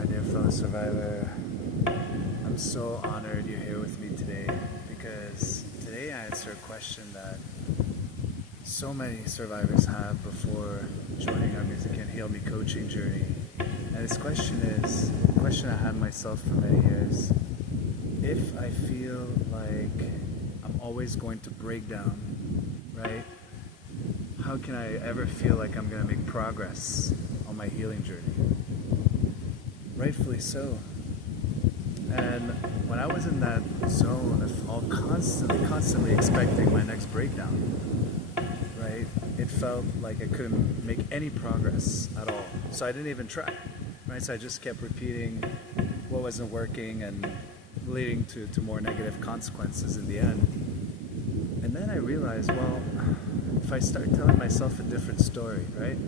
My dear fellow survivor, I'm so honored you're here with me today because today I answer a question that so many survivors have before joining our Music Can Heal Me coaching journey. And this question is a question I had myself for many years. If I feel like I'm always going to break down, right? How can I ever feel like I'm going to make progress on my healing journey? Rightfully so. And when I was in that zone of all constantly expecting my next breakdown, right, it felt like I couldn't make any progress at all. So I didn't even try, right? So I just kept repeating what wasn't working and leading to more negative consequences in the end. And then I realized, well, if I start telling myself a different story, right?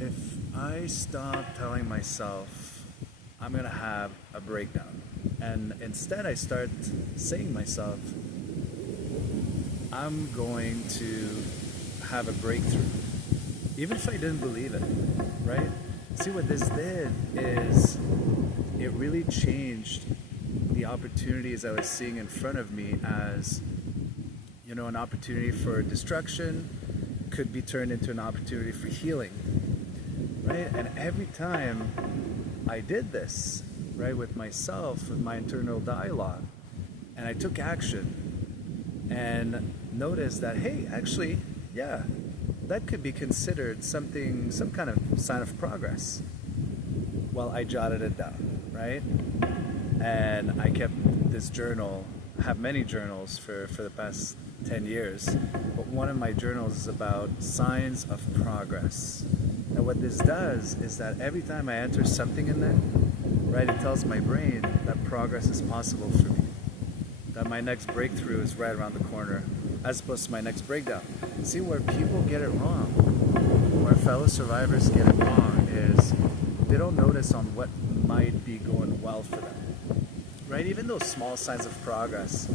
If I stop telling myself I'm going to have a breakdown, and instead I start saying to myself, I'm going to have a breakthrough, even if I didn't believe it, right? See, what this did is it really changed the opportunities I was seeing in front of me as, you know, an opportunity for destruction could be turned into an opportunity for healing, right? And every time I did this, right, with myself, with my internal dialogue, and I took action and noticed that, hey, actually, yeah, that could be considered something, some kind of sign of progress. Well, I jotted it down, right? And I kept this journal. I have many journals for the past 10 years, but one of my journals is about signs of progress. And what this does is that every time I enter something in there, right, it tells my brain that progress is possible for me, that my next breakthrough is right around the corner, as opposed to my next breakdown. See, where people get it wrong, where fellow survivors get it wrong, is they don't notice on what might be going well for them, right? Even those small signs of progress.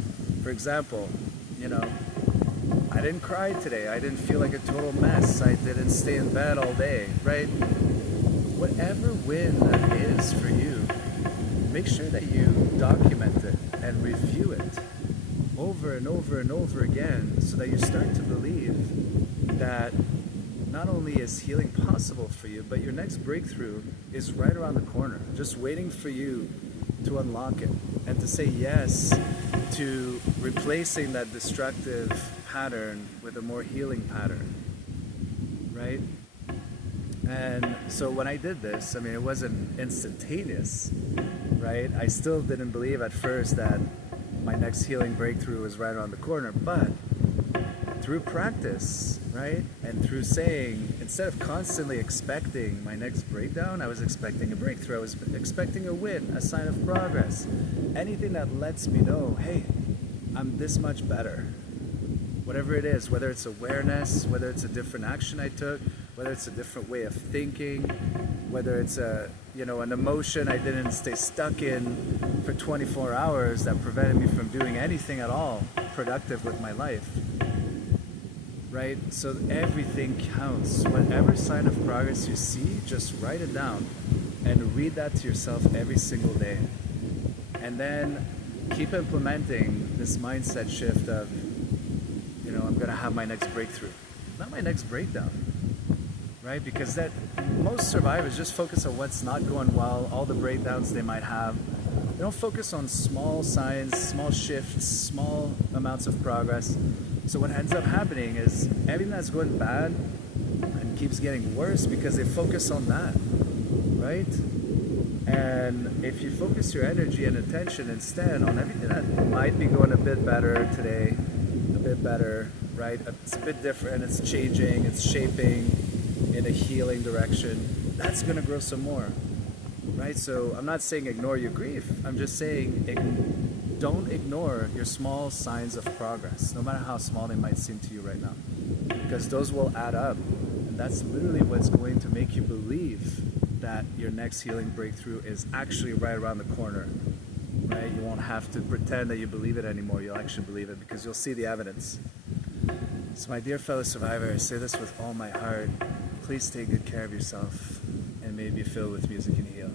For example, you know, I didn't cry today. I didn't feel like a total mess. I didn't stay in bed all day, right? Whatever win that is for you, make sure that you document it and review it over and over and over again so that you start to believe that not only is healing possible for you, but your next breakthrough is right around the corner, just waiting for you to unlock it and to say yes to replacing that destructive pattern with a more healing pattern, right? And so when I did this, I mean, it wasn't instantaneous, right? I still didn't believe at first that my next healing breakthrough was right around the corner, but through practice, right? And through saying, instead of constantly expecting my next breakdown, I was expecting a breakthrough. I was expecting a win, a sign of progress. Anything that lets me know, hey, I'm this much better. Whatever it is, whether it's awareness, whether it's a different action I took, whether it's a different way of thinking, whether it's a, you know, an emotion I didn't stay stuck in for 24 hours that prevented me from doing anything at all productive with my life. Right? So everything counts. Whatever sign of progress you see, just write it down and read that to yourself every single day. And then keep implementing this mindset shift of, you know, I'm going to have my next breakthrough, not my next breakdown, right? Because that most survivors just focus on what's not going well, all the breakdowns they might have. They don't focus on small signs, small shifts, small amounts of progress. So what ends up happening is everything that's going bad and keeps getting worse because they focus on that, right? And if you focus your energy and attention instead on everything that might be going a bit better today, a bit better, right? It's a bit different, it's changing, it's shaping in a healing direction, that's gonna grow some more, right? So I'm not saying ignore your grief, I'm just saying don't ignore your small signs of progress, no matter how small they might seem to you right now, because those will add up, and that's literally what's going to make you believe that your next healing breakthrough is actually right around the corner, right? You won't have to pretend that you believe it anymore, you'll actually believe it because you'll see the evidence. So my dear fellow survivor, I say this with all my heart, please take good care of yourself and may it be filled with music and heal.